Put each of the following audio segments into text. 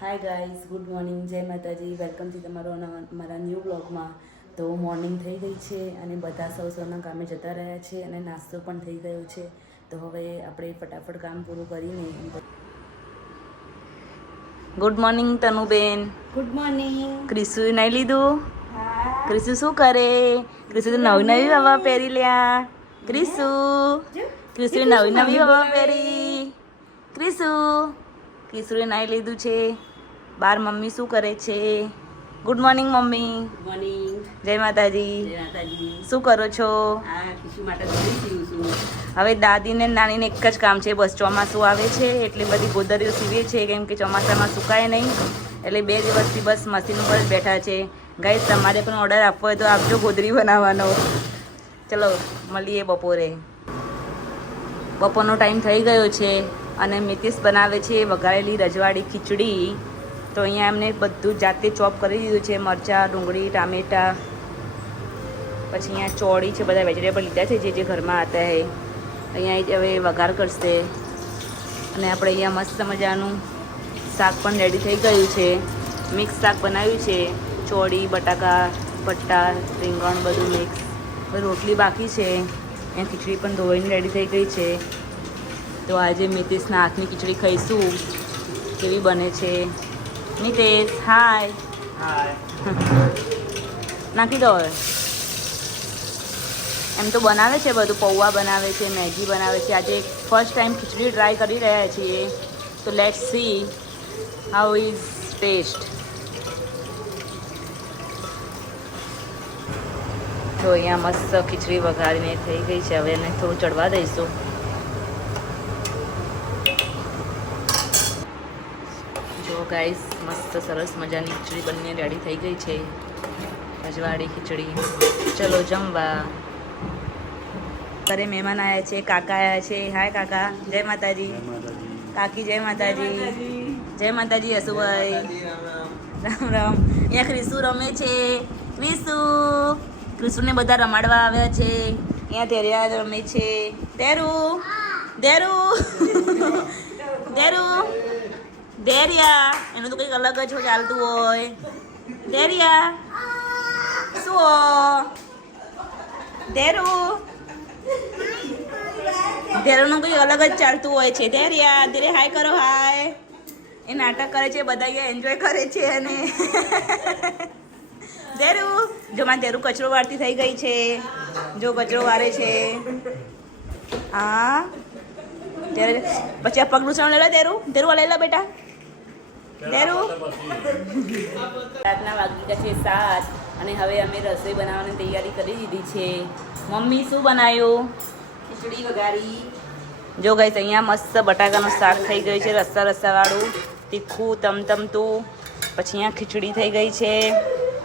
Hi guys, good morning, જય માતાજી. Welcome છે તમારો મારા ન્યૂ બ્લોગમાં. તો મોર્નિંગ થઈ ગઈ છે અને બધા સૌના કામે જતા રહ્યા છે અને નાસ્તો પણ થઈ ગયો છે. તો હવે આપણે ફટાફટ કામ પૂરું કરીને. Good morning Tanuben. Good morning. Krishu નહીં લીધું? ક્રિશુ શું કરે? ક્રિશુ તો નવી નવી હવા પહેરી લ્યા. ક્રિશુ નવી નવી હવા પહેરી. ક્રિશુએ નાઈ લીધું છે. બાર મમ્મી શું કરે છે? Good morning mummy. Good morning. જય માતાજી. જય માતાજી. શું કરો છો? આ ખુશી માટે દોરી સીવું છું. હવે દાદીને નાનીને એક જ કામ છે, બસ ચોમાસું આવે છે એટલે બધી ગોદરીઓ સીવીએ છે, કેમ કે ચોમાસામાં સુકાય નહીં એટલે 2 દિવસથી બસ મશીન ઉપર જ બેઠા છે. ગાઈસ, તમારે પણ ઓર્ડર આપવો હોય તો આપજો ગોદરી બનાવવાનો. ચલો મળીએ બપોરે. બપોરનો ટાઈમ થઈ ગયો છે અને મિતિશ બનાવે છે વઘારેલી રજવાડી ખીચડી. તો અહીંયા એમને બધું જાતે ચોપ કરી દીધું છે, મરચાં, ડુંગળી, ટામેટાં, પછી અહીંયા ચોળી છે, બધા વેજીટેબલ લીધા છે જે ઘરમાં હતા એ. અહીંયા હવે વઘાર કરશે અને આપણે અહીંયા મસ્ત મજાનું શાક પણ રેડી થઈ ગયું છે. મિક્સ શાક બનાવ્યું છે, ચોળી, બટાકા, ભટ્ટા, રીંગણ બધું મિક્સ. રોટલી બાકી છે. અહીંયા ખીચડી પણ ધોઈને રેડી થઈ ગઈ છે. તો આજે મિતેશના હાથની ખીચડી ખાઈશું, કેવી બને છે. મિતેશ હાય. નાખી દો હવે. એમ તો બનાવે છે બધું, પૌવા બનાવે છે, મેગી બનાવે છે. આજે ફર્સ્ટ ટાઈમ ખીચડી ટ્રાય કરી રહ્યા છીએ, તો let's see how is taste. તો અહીંયા મસ્ત ખીચડી વઘારીને થઈ ગઈ છે. હવે એને થોડું ચડવા દઈશું. જો ગાઈસ, મસ્ત સરસ મજાની ખીચડી બનીને રેડી થઈ ગઈ છે, રજવાડી ખીચડી. ચલો જમવા. ઘરે મહેમાન આવ્યા છે, કાકા આવ્યા છે. હાય કાકા. જય માતાજી. કાકી જય માતાજી. જય માતાજી. હસુભાઈ રામ રામ. અહીંયા ક્રિશુ રમે છે. ક્રિશુને બધા રમાડવા આવ્યા છે. અહીંયા ધેરિયા રમે છે. ધેરિયા એનું તો કંઈક અલગ જ ચાલતું હોય. ધેરિયા શું ધેરુનું કંઈક અલગ જ ચાલતું હોય છે. ધેરિયા ધીરે હાય કરો. હાય. એ નાટક કરે છે, બધા અહીંયા એન્જોય કરે છે. અને જો મારે ધેરુ કચરો વાળતી થઈ ગઈ છે. જો કચરો વારે છે. હા ત્યારે પછી આ પગનું સણ લઈ લો. ધેરુ લઈ લો બેટા. રાતના વાગી ગયા છે 7 અને હવે અમે રસોઈ બનાવવાની તૈયારી કરી દીધી છે. મમ્મી શું બનાવ્યું? ખીચડી વઘારી. જો ગાઈસ, અહીંયા મસ્ત બટાકાનું શાક થઈ ગયું છે, રસ્સાવાળું, તીખું તમતમતું. પછી અહીંયા ખીચડી થઈ ગઈ છે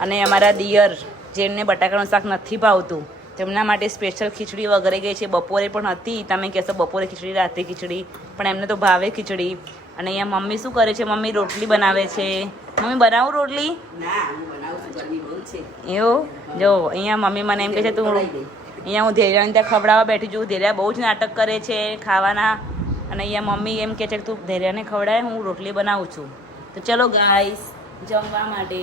અને અમારા દિયર જેમને બટાકાનું શાક નથી ભાવતું તેમના માટે સ્પેશિયલ ખીચડી વગેરે ગઈ છે. બપોરે પણ હતી. તમે કહેશો બપોરે ખીચડી, રાતે ખીચડી, પણ એમને તો ભાવે ખીચડી. અને અહીંયા મમ્મી શું કરે છે? મમ્મી રોટલી બનાવે છે. મમ્મી બનાવું રોટલી? ના, હું બનાવું છું, ગરમી બહુ છે. એવું? જો અહીંયા મમ્મી મને એમ કહે છે તું. અહીંયા હું ધેરિયાને ત્યાં ખવડાવવા બેઠી છું. ધેરિયા બહુ જ નાટક કરે છે ખાવાના. અને અહીંયા મમ્મી એમ કહે છે કે તું ધેરિયાને ખવડાવે, હું રોટલી બનાવું છું. તો ચલો ગાઈસ, જમવા માટે.